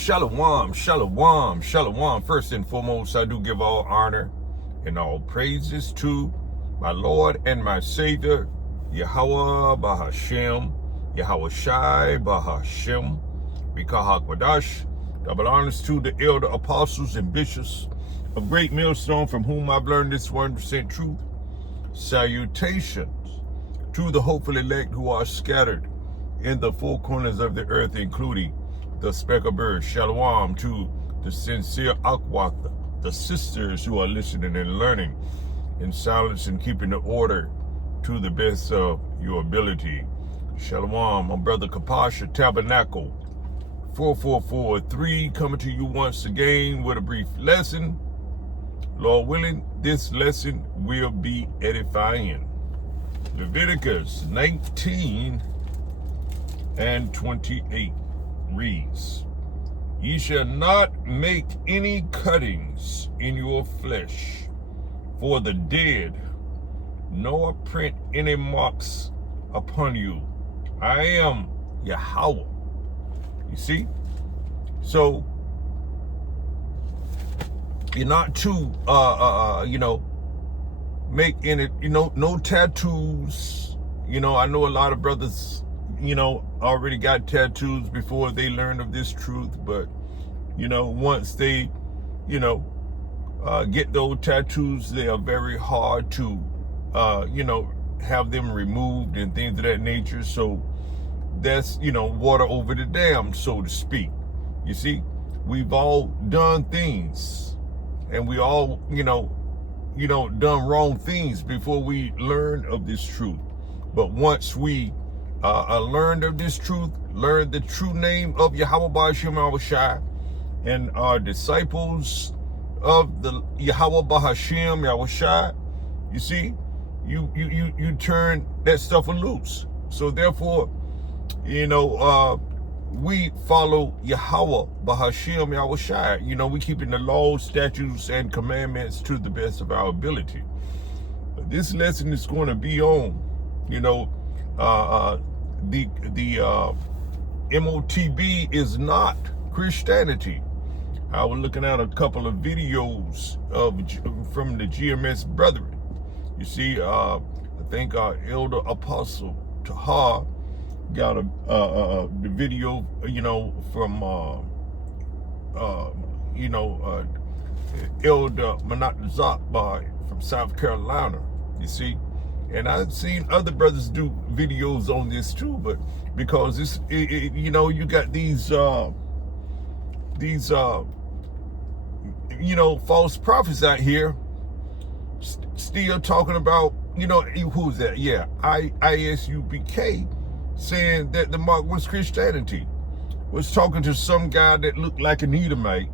Shalom, shalom, shalom. First and foremost, I do give all honor and all praises to my Lord and my Savior, Yahweh Bahashem, Yahweh Shai Bahashem, Mikah HaKwadash. Double honors to the elder apostles and bishops of Great Millstone, from whom I've learned this 100% truth. Salutations to the hopeful elect who are scattered in the four corners of the earth, including the speckled bird. Shalom to the sincere Akwatha, the sisters who are listening and learning in silence and keeping the order to the best of your ability. Shalom, my brother Kapasha Tabernacle 4443, coming to you once again with a brief lesson. Lord willing, this lesson will be edifying. Leviticus 19 and 28 reads, "Ye shall not make any cuttings in your flesh for the dead, nor print any marks upon you. I am Yahweh." You see? So you're not to make any, no tattoos. I know a lot of brothers, already got tattoos before they learned of this truth, but once they get those tattoos, they are very hard to have them removed and things of that nature. So that's water over the dam, so to speak. You see, we've all done things, and we all done wrong things before we learn of this truth. But once we learned of this truth, learned the true name of Yahweh Bahashem Yahushai, and are disciples of the Yahweh Bahashem Yahushai, you see, you turn that stuff loose. So therefore, we follow Yahweh Bahashem Yahushai. We keeping the laws, statutes, and commandments to the best of our ability. But this lesson is going to be on, the MOTB is not Christianity. I was looking at a couple of videos from the GMS brethren. You see, I think our elder apostle Tahar got the video, from Elder Manat Zakbai from South Carolina. You see. And I've seen other brothers do videos on this too, but because you got these false prophets out here still talking about, who's that? Yeah, ISUBK, saying that the mark was Christianity. Was talking to some guy that looked like an Edomite,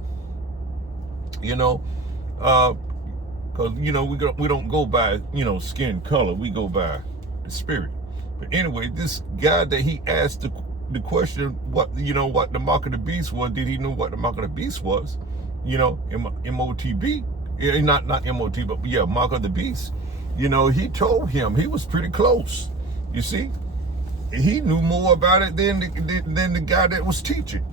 because we don't go by skin color, we go by the spirit. But anyway, this guy that he asked the question, what the mark of the beast was, did he know what the mark of the beast was? MOTB, not MOT, but yeah, mark of the beast. He told him he was pretty close. You see, he knew more about it than the guy that was teaching,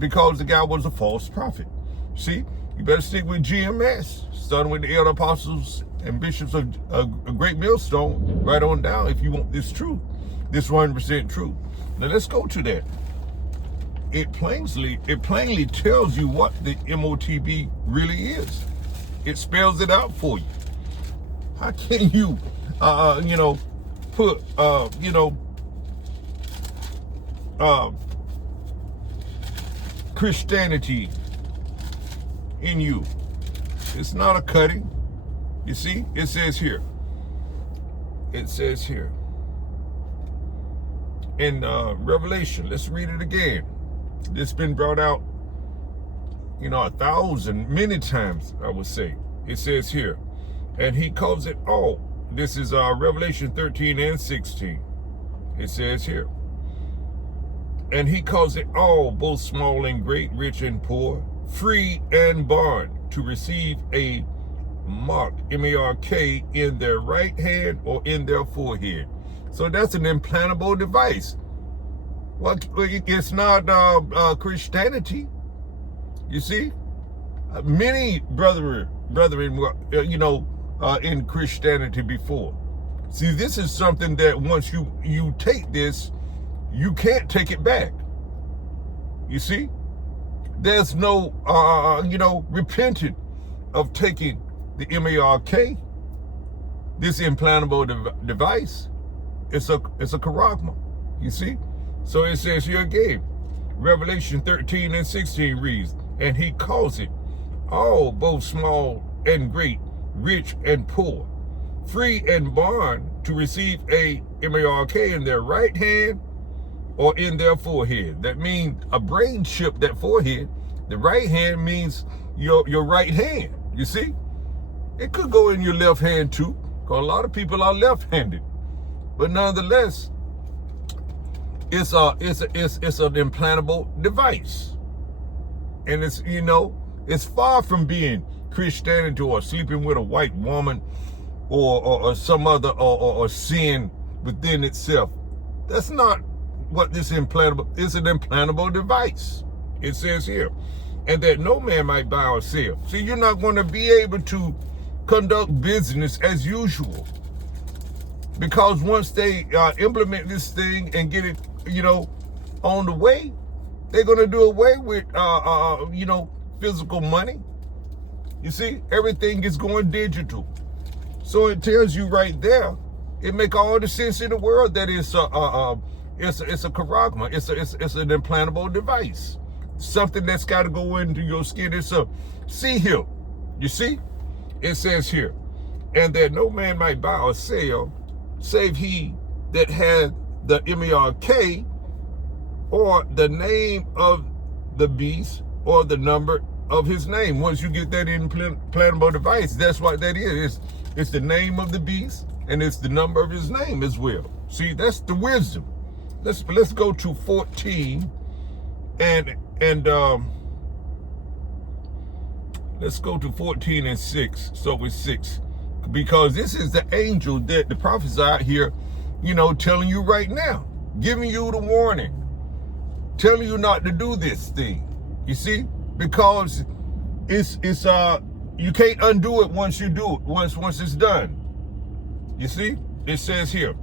because the guy was a false prophet. See, you better stick with GMS, starting with the elder apostles and bishops of a Great Millstone, right on down, if you want this truth, this 100% truth. Now let's go to that. It plainly tells you what the MOTB really is. It spells it out for you. How can you, put, Christianity in you? It's not a cutting. You see, it says here in Revelation, let's read it again. This been brought out, 1,000 many times, I would say. It says here, and he calls it all. This is Revelation 13 and 16. It says here, and he calls it all, both small and great, rich and poor, free and bond, to receive a mark, M-A-R-K, in their right hand or in their forehead. So that's an implantable device. Well, it's not Christianity. You see, many brethren were, in Christianity before. See, this is something that once you take this, you can't take it back. You see, there's no, repenting of taking the MARK, this implantable device. It's a charagma. You see, so it says here again, Revelation 13 and 16 reads, and he calls it all, both small and great, rich and poor, free and bond, to receive a MARK in their right hand or in their forehead. That means a brain chip, that forehead. The right hand means your right hand. You see, it could go in your left hand too, because a lot of people are left-handed. But nonetheless, it's an implantable device, and it's far from being Christianity or sleeping with a white woman or some other or sin within itself. That's not what this implantable is. An implantable device. It says here, and that no man might buy or sell. See, you're not going to be able to conduct business as usual, because once they implement this thing and get it, on the way, they're going to do away with, physical money. You see, everything is going digital. So it tells you right there, it make all the sense in the world that it's a charagma. It's an implantable device. Something that's got to go into your skin. It's a seal. You see, it says here, and that no man might buy or sell, save he that had the MARK, or the name of the beast, or the number of his name. Once you get that implantable device, that's what that is. It's the name of the beast, and it's the number of his name as well. See, that's the wisdom. Let's go to 14 and let's go to 14 and 6. So with 6, because this is the angel that the prophets out here, telling you right now, giving you the warning, telling you not to do this thing. You see, because it's you can't undo it once you do it. Once it's done. You see, it says here,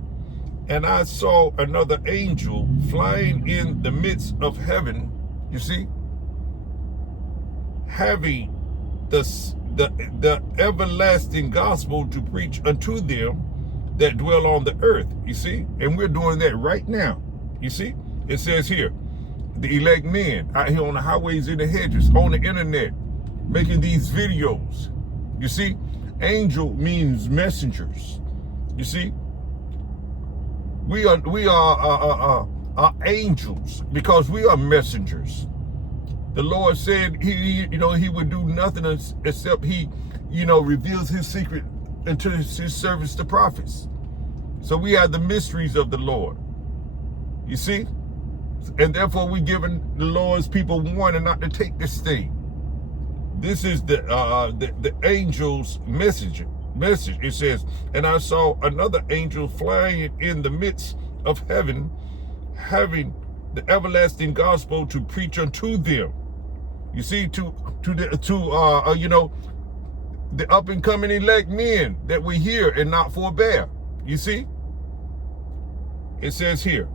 and I saw another angel flying in the midst of heaven. You see, having the everlasting gospel to preach unto them that dwell on the earth. You see, and we're doing that right now. You see, it says here, the elect men out here on the highways and the hedges, on the internet, making these videos. You see, angel means messengers. You see, we are angels because we are messengers. The Lord said he would do nothing except he, reveals his secret unto his servants, the prophets. So we are the mysteries of the Lord. You see, and therefore we giving the Lord's people warning not to take this thing. This is the angel's message. It says, and I saw another angel flying in the midst of heaven, having the everlasting gospel to preach unto them. You see, to the up and coming elect men that we hear and not forbear. You see, it says here,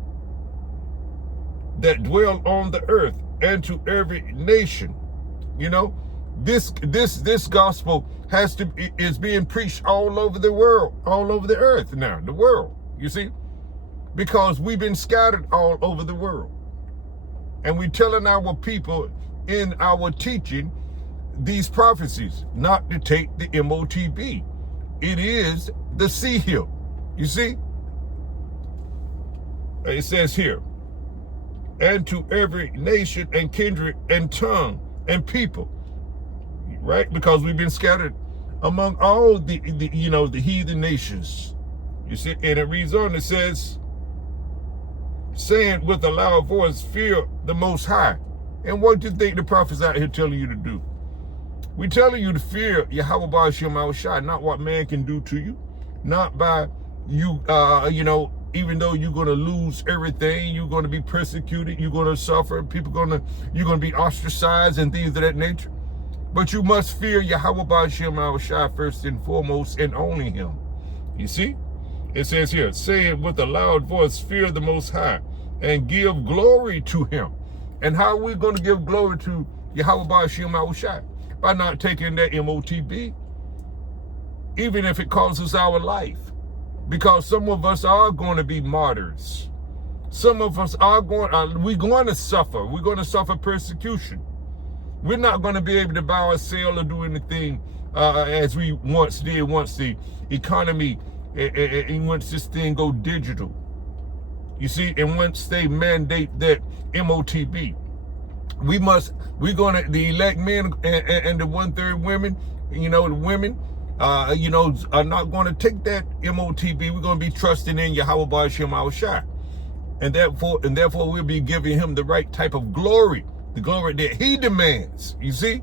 that dwell on the earth, and to every nation. This gospel is being preached all over the world, all over the earth now, the world, you see, because we've been scattered all over the world. And we're telling our people in our teaching these prophecies not to take the MOTB. It is the seal. You see, it says here, and to every nation and kindred and tongue and people, right? Because we've been scattered among all the heathen nations. You see, and it reads on, it says, saying with a loud voice, fear the Most High. And what do you think the prophets out here telling you to do? We're telling you to fear Yahweh Ba'ashem Al Shai, not what man can do to you, not by you, even though you're going to lose everything, you're going to be persecuted, you're going to suffer, you're going to be ostracized and things of that nature. But you must fear Yahweh Ba'ashem Yahushua first and foremost, and only him. You see? It says here, saying with a loud voice, fear the Most High, and give glory to him. And how are we going to give glory to Yahweh Ba'ashem Yahushua? By not taking that MOTB, even if it costs us our life. Because some of us are going to be martyrs. Some of us we're going to suffer. We're going to suffer persecution. We're not going to be able to buy or sell or do anything as we once did, once the economy, and once this thing go digital. You see, and once they mandate that MOTB, the elect men and the 1/3 women, the women, are not going to take that MOTB. We're going to be trusting in Yahweh Ba'ashem Yahushua. And therefore we'll be giving him the right type of glory, the glory that he demands. You see?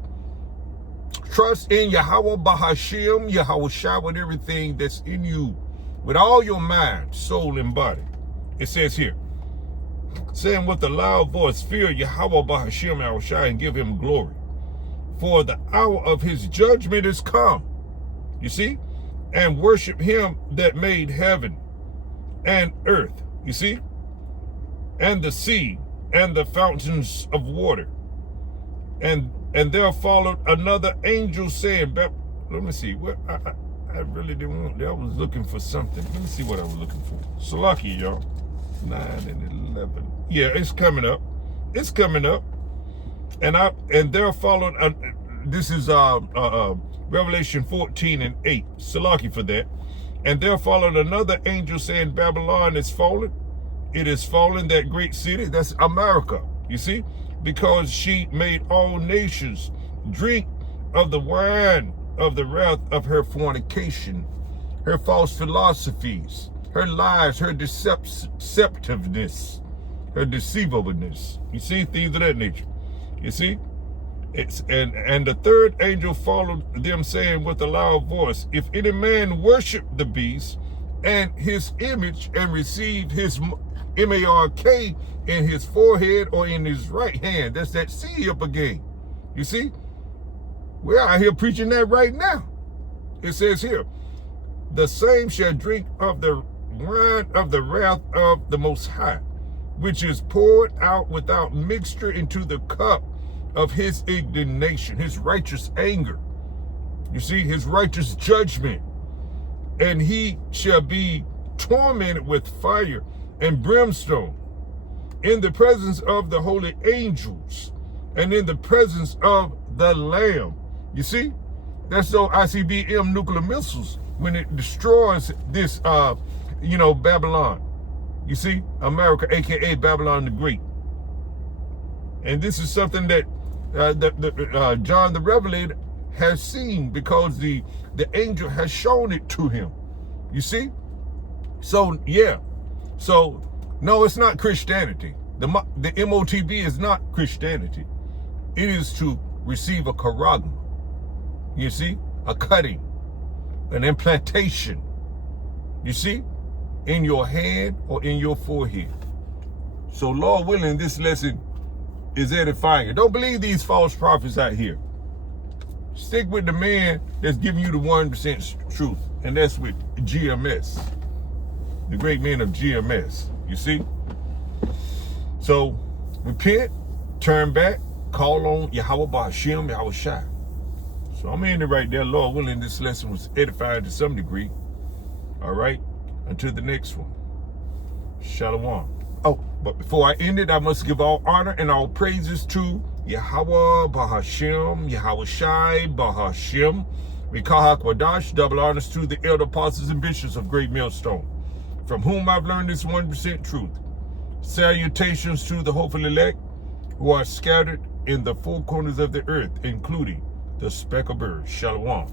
Trust in Yahweh Ba'ashem Yahushua with everything that's in you, with all your mind, soul, and body. It says here, saying with a loud voice, fear Yahweh Ba'ashem Yahushua and give him glory. For the hour of his judgment is come. You see? And worship him that made heaven and earth. You see? And the sea and the fountains of water. And there followed another angel saying, let me see, what I really didn't want. I was looking for something. Let me see what I was looking for. Salaki, y'all. 9 and 11. Yeah, it's coming up. It's coming up. And there followed this is Revelation 14 and 8. Salaki for that. And there followed another angel saying, Babylon is fallen. It is fallen, that great city. That's America, you see, because she made all nations drink of the wine of the wrath of her fornication, her false philosophies, her lies, her deceptiveness, her deceivableness. You see, things of that nature. You see? And the third angel followed them, saying with a loud voice, if any man worship the beast and his image and receive his mark in his forehead or in his right hand, that's that C up again. You see? We're out here preaching that right now. It says here, the same shall drink of the wine of the wrath of the Most High, which is poured out without mixture into the cup of his indignation, his righteous anger. You see, his righteous judgment. And he shall be tormented with fire and brimstone in the presence of the holy angels and in the presence of the Lamb. You see, that's those ICBM nuclear missiles when it destroys this, Babylon. You see, America, aka Babylon the Great. And this is something that John the Revelator has seen, because the angel has shown it to him. You see? So, yeah. So, no, it's not Christianity. The MOTB is not Christianity. It is to receive a charagma. You see? A cutting. An implantation. You see? In your hand or in your forehead. So, Lord willing, this lesson is edifying. Don't believe these false prophets out here. Stick with the man that's giving you the 1% truth. And that's with GMS. The great men of GMS. You see? So, repent, turn back, call on Yahweh Ba'ashem Yahushua. So I'm ending right there. Lord willing, this lesson was edifying to some degree. All right? Until the next one. Shalom. Oh, but before I end it, I must give all honor and all praises to Yahweh Ba'ashem, Yahushai Ba'ashem, Mikah HaKwadash, double honors to the elder apostles and bishops of Great Millstone, from whom I've learned this 1% truth. Salutations to the hopeful elect who are scattered in the four corners of the earth, including the speckled bird. Shalom.